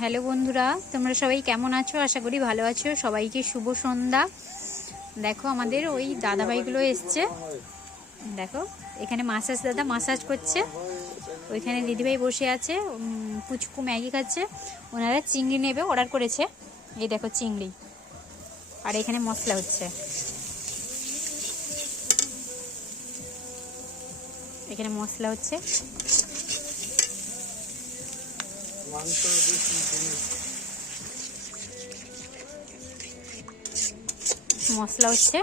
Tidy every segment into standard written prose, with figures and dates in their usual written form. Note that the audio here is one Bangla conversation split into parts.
হ্যালো বন্ধুরা, তোমরা সবাই কেমন আছো? আশা করি ভালো আছো। সবাইকে শুভ সন্ধ্যা। দেখো আমাদের ওই দাদাভাইগুলো এসছে। দেখো এখানে মাসাজ দাদা মাসাজ করছে, ওইখানে দিদিভাই বসে আছে, পুচকু ম্যাগি খাচ্ছে। ওনারা চিংড়ি নেবে, অর্ডার করেছে। এই দেখো চিংড়ি, আর এখানে মশলা হচ্ছে। এখানে মশলা হচ্ছে, মশলা হচ্ছে।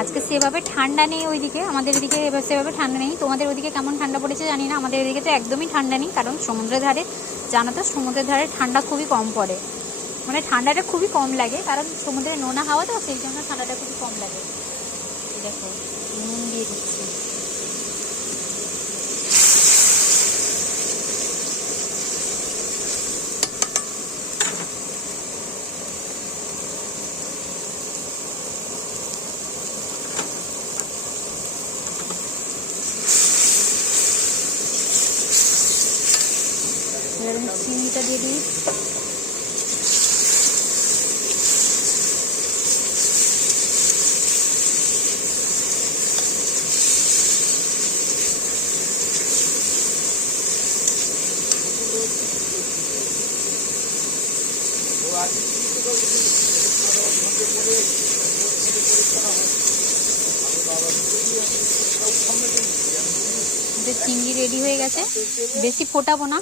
আজকে সেভাবে ঠান্ডা নেই ওইদিকে, আমাদের এদিকে এবার সেভাবে ঠান্ডা নেই। তোমাদের ওইদিকে কেমন ঠান্ডা পড়েছে জানি না, আমাদের এদিকে তো একদমই ঠান্ডা নেই। কারণ সমুদ্রের ধারে, জানো তো, সমুদ্রের ধারে ঠান্ডা খুবই কম পড়ে, মানে ঠান্ডাটা খুবই কম লাগে, কারণ সমুদ্রের নোনা হাওয়া তো, সেই জন্য ঠান্ডাটা খুবই কম লাগে। দেখো নুন দিয়ে দিচ্ছি। চিনিটা দিয়ে দিই। চিংড়ি রেডি হয়ে গেছে, বেশি ফোটাবো না।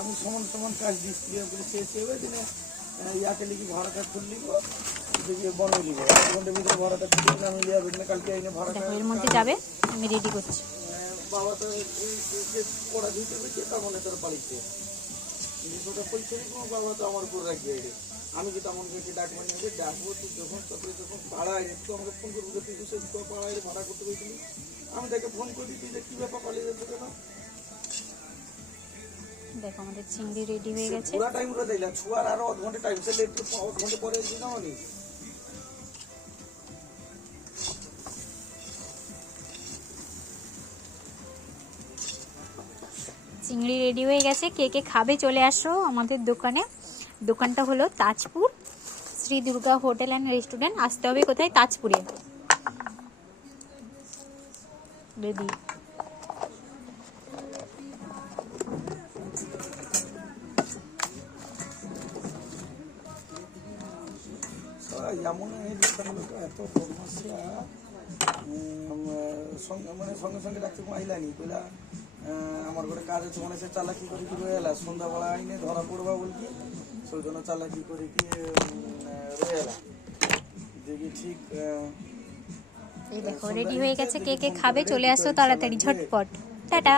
আমি সমান সমান কাজ দিচ্ছি শেষ হবে দিনে ইয়াকে লিখি ভাড়াটা খুললি বনে লিখো 1 ঘন্টার ভিতরে ভাড়াটা খুললি আমি লিয়া বেগনে কালকে এনে ভাড়াটা এর মধ্যে যাবে। আমি রেডি করছি। বাবা তো পড়া দিতে হচ্ছে, তার মনে তোর বাড়িতে জিনিসটা পয়সা দিব। বাবা তো আমার উপর রাখবে, আমি কি তেমন কিছু ডাক মানিয়ে ডাকবো। তুই যখন তারপরে যখন পাড়ায় তো আমাকে ফোন করবো, তুই তো পাড়ায় ভাড়া করতে গেছিলি, আমি তাকে ফোন করি তুই যে কী ব্যাপার পালিয়ে যেতে কেন। দেখো আমাদের চিংড়ি রেডি হয়ে গেছে। পুরা টাইম রে দিলা ছুয়ার আর 1 ঘন্টা টাইম সে লেট 1 ঘন্টা পরে দিনা মানে চিংড়ি রেডি হয়ে গেছে। কে কে খাবে চলে আসো আমাদের দোকানে। দোকানটা হলো Tajpur Shri Durga hotel and restaurant. আসতে হবে কোথায়? তাজপুরে। রেডি। এমন এত সমস্যা মানে সঙ্গে সঙ্গে ডাক্তার আইলানি কইলা আমার ঘরে কাজ আছে মনে হচ্ছে চালাকি করে কি রয়ে এলা সন্ধ্যাবেলা আইনে ধরা পড়বা বলকি, সেই জন্য চালাকি করে কি রয়ে এলা দেখি ঠিক। এই দেখো রেডি হয়ে গেছে। কে কে খাবে চলে আসো তাড়াতাড়ি, ঝটপট। টাটা।